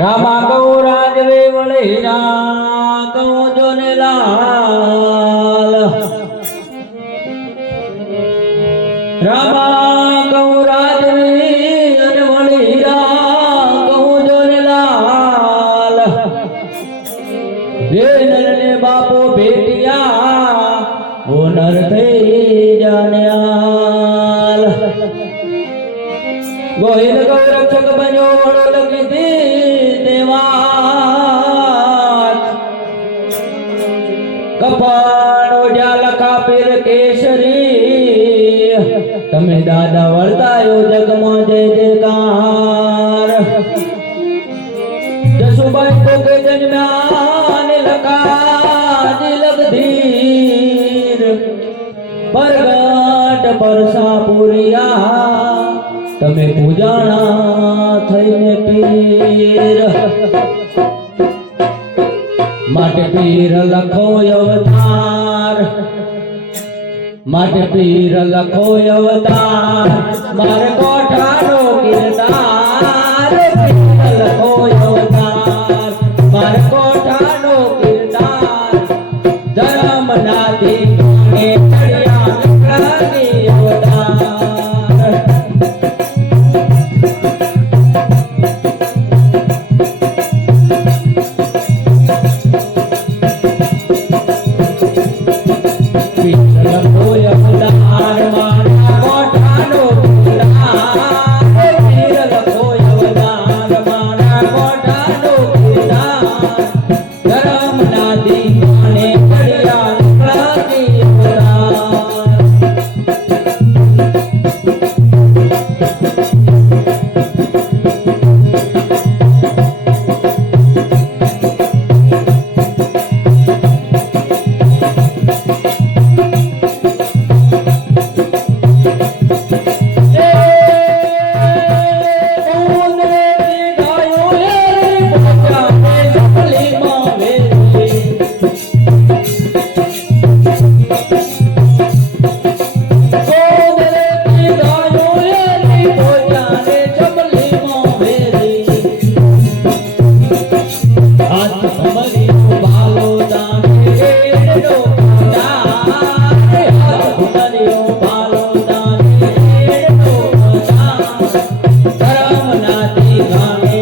रामा कहूँ राजवे वळे कहूँ जोने लाल रामा कहूँ राजवे वळे कहूँ जोने लाल रे नरने बापो भेटिया वो नर थे जान्याल गोहिल गौरक्षक बनो वड़ो लगी थी कपाणो जालखा पीर केसरी तमे दादा वर्तायो जगमा जय जयकार जसुबाई को के जन्म्यान लखा दिलगधीर परगट परसापुरिया तमे पूजाणा थईने पीर माटे पीर लखो अवतार माटे पीर लखो अवतार मारे कोठानो किरदार पीर लखो अवतार मारे कोठानो किरदार धर्म नाथी ने चढ़िया लखनी अवतार धर्म नाती गाने